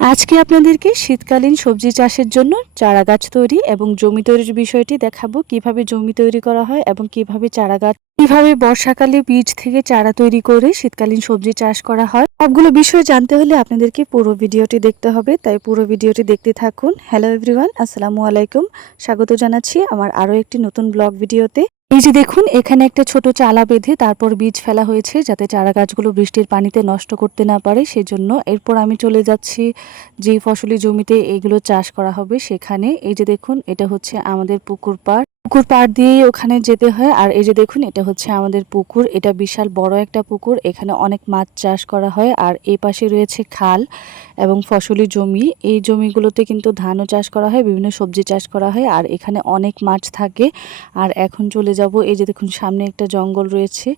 আজকে আপনাদেরকে শীতকালীন সবজি চাষের জন্য চারাগাছ তৈরি এবং জমি তৈরির বিষয়টি দেখাবো, কিভাবে জমি তৈরি করা হয় এবং কিভাবে চারাগাছ, কিভাবে বর্ষাকালে বীজ থেকে চারা তৈরি করে শীতকালীন সবজি চাষ করা হয়। সবগুলো বিষয় জানতে হলে আপনাদেরকে পুরো ভিডিওটি দেখতে হবে, তাই পুরো ভিডিওটি দেখতে থাকুন। হ্যালো এভরিওয়ান, আসসালামু আলাইকুম। স্বাগত জানাচ্ছি আমার আরও একটি নতুন ব্লগ ভিডিওতে। এই যে দেখুন, এখানে একটা ছোট চালা বেঁধে তারপর বীজ ফেলা হয়েছে যাতে চারা গাছগুলো বৃষ্টির পানিতে নষ্ট করতে না পারে সেজন্য। এরপর আমি চলে যাচ্ছি যে ফসলি জমিতে এগুলো চাষ করা হবে সেখানে। এই যে দেখুন, এটা হচ্ছে আমাদের পুকুর পাড় দিয়েই ওখানে যেতে হয়। আর এই যে দেখুন, এটা হচ্ছে আমাদের পুকুর। এটা বিশাল বড় একটা পুকুর, এখানে অনেক মাছ চাষ করা হয়। আর এই পাশে রয়েছে খাল এবং ফসলি জমি। এই জমিগুলোতে কিন্তু ধানও চাষ করা হয়, বিভিন্ন সবজি চাষ করা হয়। আর এখানে অনেক মাছ থাকে। আর এখন চলে যাব, এই যে দেখুন সামনে একটা জঙ্গল রয়েছে।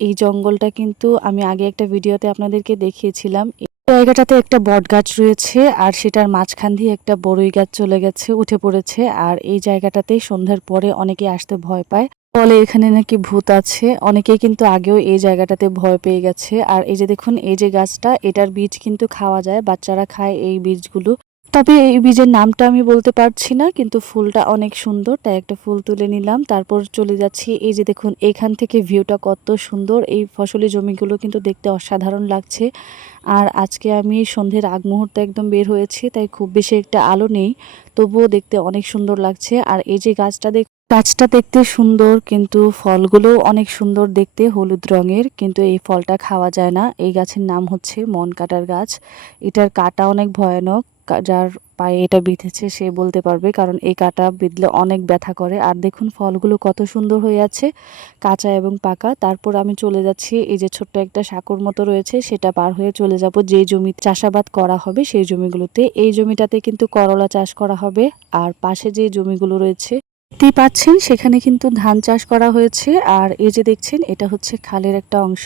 এই জঙ্গলটা কিন্তু আমি আগে একটা ভিডিওতে আপনাদেরকে দেখিয়েছিলাম। জায়গাটাতে একটা বট গাছ রয়েছে আর সেটার মাঝখান দিয়ে একটা বড়ই গাছ চলে গেছে, উঠে পড়েছে। আর এই জায়গাটাতে সন্ধ্যার পরে অনেকে আসতে ভয় পায়, বলে এখানে নাকি ভূত আছে। অনেকেই কিন্তু আগেও এই জায়গাটাতে ভয় পেয়ে গেছে। আর এই যে দেখুন, এই যে গাছটা, এটার বীজ কিন্তু খাওয়া যায়, বাচ্চারা খায় এই বীজগুলো। তবে এই বীজের নামটা আমি বলতে পারছি না, কিন্তু ফুলটা অনেক সুন্দর, তাই একটা ফুল তুলে নিলাম। তারপর চলে যাচ্ছি, এই যে দেখুন এখান থেকে ভিউটা কত সুন্দর। এই ফসলি জমিগুলো কিন্তু দেখতে অসাধারণ লাগছে। আর আজকে আমি সন্ধ্যের আগ মুহূর্তে একদম বের হয়েছি, তাই খুব বেশি একটা আলো নেই, তবুও দেখতে অনেক সুন্দর লাগছে। আর এই যে গাছটা দেখতে সুন্দর, কিন্তু ফলগুলো অনেক সুন্দর দেখতে, হলুদ রঙের, কিন্তু এই ফলটা খাওয়া যায় না। এই গাছের নাম হচ্ছে মন কাটার গাছ। এটার কাঁটা অনেক ভয়ানক, যার পায়ে এটা বিঁধেছে সে বলতে পারবে, কারণ এই কাঁটা বিঁধলে অনেক ব্যথা করে। আর দেখুন ফলগুলো কত সুন্দর হয়ে আছে, কাঁচা এবং পাকা। তারপর আমি চলে যাচ্ছি, এই যে ছোট্ট একটা সাঁকোর মতো রয়েছে, সেটা পার হয়ে চলে যাব যে জমি চাষাবাদ করা হবে সেই জমিগুলোতে। এই জমিটাতে কিন্তু করলা চাষ করা হবে। আর পাশে যে জমিগুলো রয়েছে দেখতেই পাচ্ছেন, সেখানে কিন্তু ধান চাষ করা হয়েছে। আর এই যে দেখছেন, এটা হচ্ছে খালের একটা অংশ,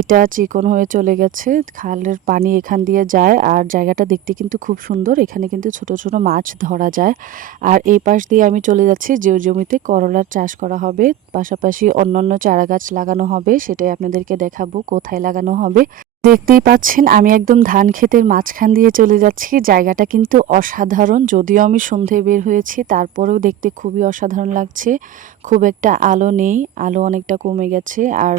এটা চিকন হয়ে চলে গেছে, খালের পানি এখান দিয়ে যায়। আর জায়গাটা দেখতে কিন্তু খুব সুন্দর, এখানে কিন্তু ছোট ছোট মাছ ধরা যায়। আর এই পাশ দিয়ে আমি চলে যাচ্ছি যে জমিতে করলার চাষ করা হবে, পাশাপাশি অন্যান্য চারা গাছ লাগানো হবে, সেটাই আপনাদেরকে দেখাবো কোথায় লাগানো হবে। দেখতেই পাচ্ছেন আমি একদম ধান ক্ষেতের মাঝখান দিয়ে চলে যাচ্ছি। জায়গাটা কিন্তু অসাধারণ, যদিও আমি সন্ধে বের হয়েছি তারপরেও দেখতে খুবই অসাধারণ লাগছে। খুব একটা আলো নেই, আলো অনেকটা কমে গেছে। আর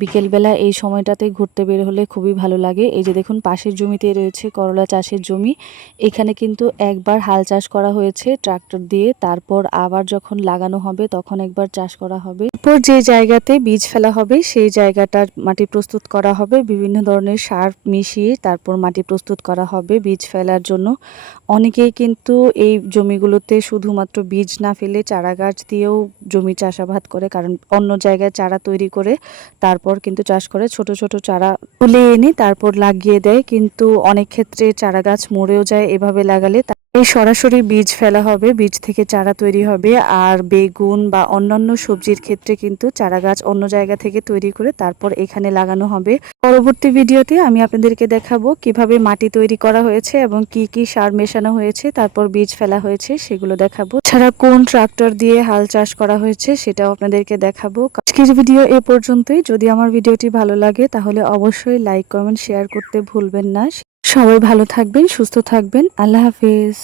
বিকেলবেলা এই সময়টাতে ঘুরতে বের হলে খুবই ভালো লাগে। এই যে দেখুন পাশের জমিতে রয়েছে করলা চাষের জমি। এখানে কিন্তু একবার হাল চাষ করা হয়েছে ট্রাক্টর দিয়ে, তারপর আবার যখন লাগানো হবে তখন একবার চাষ করা হবে। এরপর যে জায়গাতে বীজ ফেলা হবে সেই জায়গাটার মাটি প্রস্তুত করা হবে, বিভিন্ন ধরনের সার মিশিয়ে তারপর মাটি প্রস্তুত করা হবে বীজ ফেলার জন্য। অনেকেই কিন্তু এই জমিগুলোতে শুধুমাত্র বীজ না ফেলে চারা গাছ দিয়েও জমি চাষাবাদ করে, কারণ অন্য জায়গায় চারা তৈরি করে তারপর কিন্তু চাষ করে। ছোট ছোট চারা তুলে এনে তারপর লাগিয়ে দেয়, কিন্তু অনেক ক্ষেত্রে চারা গাছ মরেও যায় এভাবে লাগালে। এই সরাসরি বীজ ফেলা হবে, বীজ থেকে চারা তৈরি হবে। আর বেগুন বা অন্যান্য সবজির ক্ষেত্রে কিন্তু চারা গাছ অন্য জায়গা থেকে তৈরি করে তারপর এখানে লাগানো হবে। পরবর্তী ভিডিওতে আমি আপনাদেরকে দেখাবো কিভাবে মাটি তৈরি করা হয়েছে এবং কি কি সার মেশানো হয়েছে, তারপর বীজ ফেলা হয়েছে সেগুলো দেখাবো। ছাড়া কোন ট্রাক্টর দিয়ে হাল চাষ করা হয়েছে সেটাও আপনাদেরকে দেখাবো। আজকের ভিডিও এ পর্যন্তই। যদি আমার ভিডিওটি ভালো লাগে তাহলে অবশ্যই লাইক, কমেন্ট, শেয়ার করতে ভুলবেন না। সবাই ভালো থাকবেন, সুস্থ থাকবেন। আল্লাহ হাফেজ।